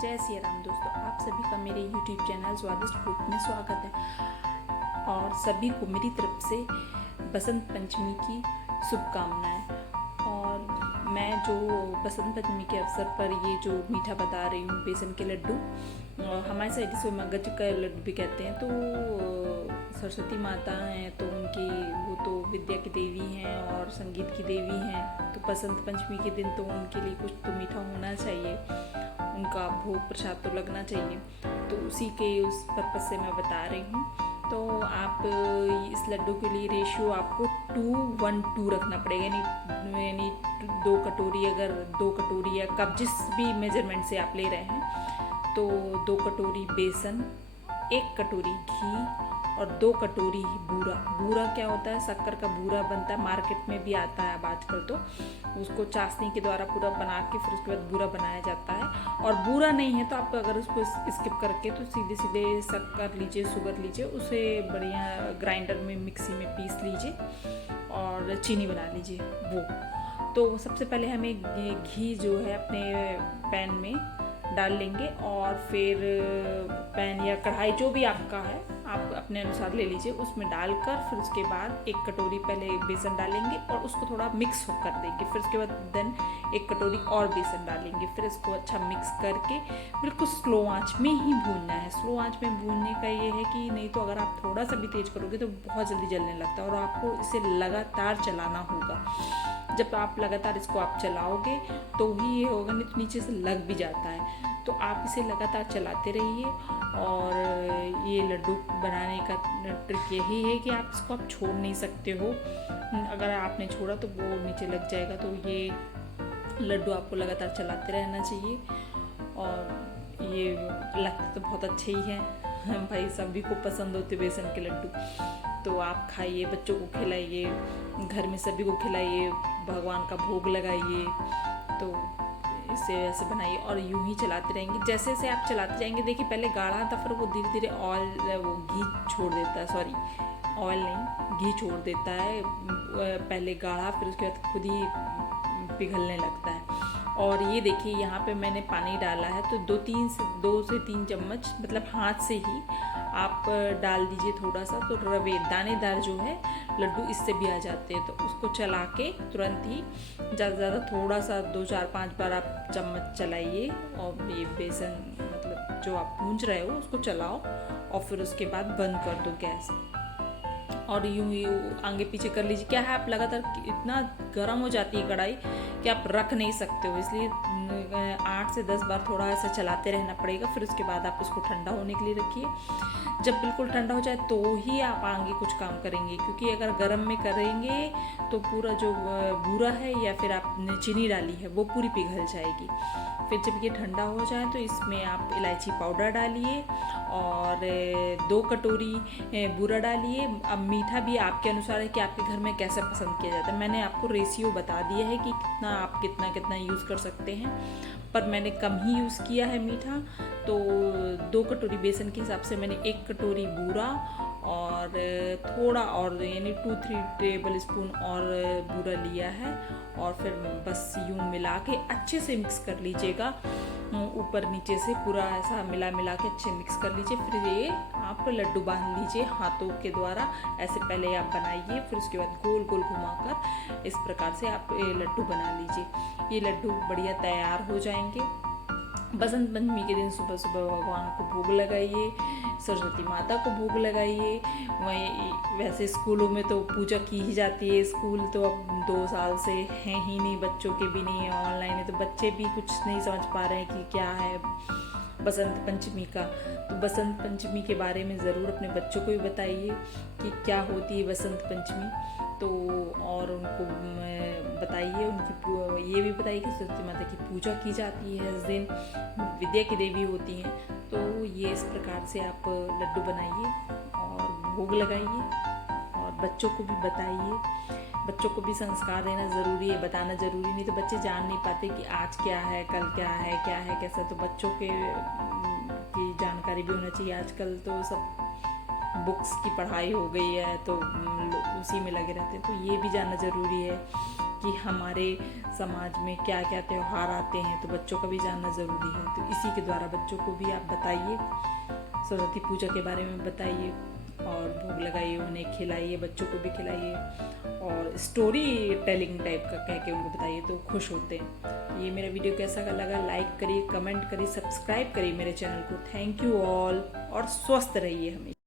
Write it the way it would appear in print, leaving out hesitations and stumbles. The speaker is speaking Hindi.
जय सिया राम दोस्तों, आप सभी का मेरे YouTube चैनल स्वादिष्ट फूड में स्वागत है और सभी को मेरी तरफ से बसंत पंचमी की शुभकामनाएं। और मैं जो बसंत पंचमी के अवसर पर ये जो मीठा बता रही हूँ, बेसन के लड्डू, हमारे साइड इसको मगज का लड्डू भी कहते हैं। तो सरस्वती माता हैं तो उनकी वो तो विद्या की देवी हैं और संगीत की देवी हैं, तो बसंत पंचमी के दिन तो उनके लिए कुछ तो मीठा होना चाहिए, उनका भोग प्रसाद तो लगना चाहिए। तो उसी के उस पर्पज़ से मैं बता रही हूँ। तो आप इस लड्डू के लिए रेशियो आपको 2:1:2 रखना पड़ेगा, यानी 2 कटोरी, अगर 2 कटोरी या कप जिस भी मेजरमेंट से आप ले रहे हैं तो 2 कटोरी बेसन, 1 कटोरी घी और 2 कटोरी बूरा। बूरा क्या होता है? शक्कर का बूरा बनता है, मार्केट में भी आता है अब आजकल। तो उसको चाशनी के द्वारा पूरा बना के फिर उसके बाद बूरा बनाया जाता है। और बूरा नहीं है तो आप अगर उसको स्किप करके तो सीधे सीधे शक्कर लीजिए, शुगर लीजिए, उसे बढ़िया ग्राइंडर में मिक्सी में पीस लीजिए और चीनी बना लीजिए वो। तो सबसे पहले हमें घी जो है अपने पैन में डाल लेंगे और फिर पैन या कढ़ाई जो भी आपका है आप अपने अनुसार ले लीजिए, उसमें डालकर फिर उसके बाद 1 कटोरी पहले बेसन डालेंगे और उसको थोड़ा मिक्स कर देंगे। फिर उसके बाद देन 1 कटोरी और बेसन डालेंगे, फिर इसको अच्छा मिक्स करके बिल्कुल स्लो आंच में ही भूनना है। स्लो आंच में भूनने का ये है कि नहीं तो अगर आप थोड़ा सा भी तेज करोगे तो बहुत जल्दी जलने लगता है और आपको इसे लगातार चलाना होगा। जब आप लगातार इसको आप चलाओगे तो ही ये होगा, नहीं तो नीचे से लग भी जाता है। तो आप इसे लगातार चलाते रहिए। और ये लड्डू बनाने का ट्रिक यही है कि आप इसको आप छोड़ नहीं सकते हो, अगर आपने छोड़ा तो वो नीचे लग जाएगा। तो ये लड्डू आपको लगातार चलाते रहना चाहिए। और ये लगते तो बहुत अच्छे ही हैं भाई, सभी को पसंद होते बेसन के लड्डू। तो आप खाइए, बच्चों को खिलाइए, घर में सभी को खिलाइए, भगवान का भोग लगाइए। तो इसे ऐसे बनाइए और यूं ही चलाते रहेंगे। जैसे जैसे आप चलाते जाएंगे, देखिए पहले गाढ़ा था, फिर वो धीरे धीरे ऑयल वो घी छोड़ देता है, सॉरी ऑयल नहीं घी छोड़ देता है। पहले गाढ़ा, फिर उसके बाद खुद ही पिघलने लगता है। और ये देखिए यहाँ पे मैंने पानी डाला है तो 2 से 3 चम्मच, मतलब हाथ से ही आप डाल दीजिए थोड़ा सा। तो रवे दानेदार जो है लड्डू इससे भी आ जाते हैं। तो उसको चला के तुरंत ही ज़्यादा ज़्यादा थोड़ा सा 2 4 5 बार आप चम्मच चलाइए और ये बेसन मतलब जो आप भूंज रहे हो उसको चलाओ और फिर उसके बाद बंद कर दो गैस और यूं आगे पीछे कर लीजिए। क्या है, आप लगातार इतना गर्म हो जाती है कढ़ाई कि आप रख नहीं सकते हो, इसलिए 8 से 10 बार थोड़ा सा चलाते रहना पड़ेगा। फिर उसके बाद आप उसको ठंडा होने के लिए रखिए। जब बिल्कुल ठंडा हो जाए तो ही आप आगे कुछ काम करेंगे, क्योंकि अगर गर्म में करेंगे तो पूरा जो बूरा है या फिर आपने चीनी डाली है वो पूरी पिघल जाएगी। फिर जब ये ठंडा हो जाए तो इसमें आप इलायची पाउडर डालिए और 2 कटोरी बूरा डालिए। अब मीठा भी आपके अनुसार है कि आपके घर में कैसा पसंद किया जाता है। मैंने आपको रेशियो बता दिया है कि कितना आप कितना यूज़ कर सकते हैं, पर मैंने कम ही यूज़ किया है मीठा। तो 2 कटोरी बेसन के हिसाब से मैंने 1 कटोरी बूरा और थोड़ा और यानी 2-3 टेबल स्पून और बूरा लिया है। और फिर बस यूँ मिला के अच्छे से मिक्स कर लीजिएगा, ऊपर नीचे से पूरा ऐसा मिला के अच्छे मिक्स कर लीजिए। फिर ये आप लड्डू बांध लीजिए हाथों के द्वारा, ऐसे पहले आप बनाइए, फिर उसके बाद गोल गोल घुमाकर इस प्रकार से आप ये लड्डू बना लीजिए। ये लड्डू बढ़िया तैयार हो जाएंगे। बसंत पंचमी के दिन सुबह सुबह भगवान को भोग लगाइए, सरस्वती माता को भोग लगाइए। वहीं वैसे स्कूलों में तो पूजा की ही जाती है, स्कूल तो अब 2 साल से हैं ही नहीं, बच्चों के भी नहीं है, ऑनलाइन है, तो बच्चे भी कुछ नहीं समझ पा रहे हैं कि क्या है बसंत पंचमी का। तो बसंत पंचमी के बारे में ज़रूर अपने बच्चों को भी बताइए कि क्या होती है बसंत पंचमी। तो और उनको बताइए, उनकी ये भी बताइए कि सरस्वती माता की पूजा की जाती है इस दिन, विद्या की देवी होती हैं। तो ये इस प्रकार से आप लड्डू बनाइए और भोग लगाइए और बच्चों को भी बताइए। बच्चों को भी संस्कार देना ज़रूरी है, बताना ज़रूरी, नहीं तो बच्चे जान नहीं पाते कि आज क्या है, कल क्या है कैसा। तो बच्चों की जानकारी भी होना चाहिए। आजकल तो सब बुक्स की पढ़ाई हो गई है तो उसी में लगे रहते हैं, तो ये भी जानना ज़रूरी है कि हमारे समाज में क्या क्या त्यौहार आते हैं, तो बच्चों का भी जानना ज़रूरी है। तो इसी के द्वारा बच्चों को भी आप बताइए, सरस्वती पूजा के बारे में बताइए और भोग लगाइए, उन्हें खिलाइए, बच्चों को भी खिलाइए और स्टोरी टेलिंग टाइप का कह के उनको बताइए, तो खुश होते हैं। ये मेरा वीडियो कैसा लगा, लाइक करिए, कमेंट करिए, सब्सक्राइब करिए मेरे चैनल को। थैंक यू ऑल और स्वस्थ रहिए हमेशा।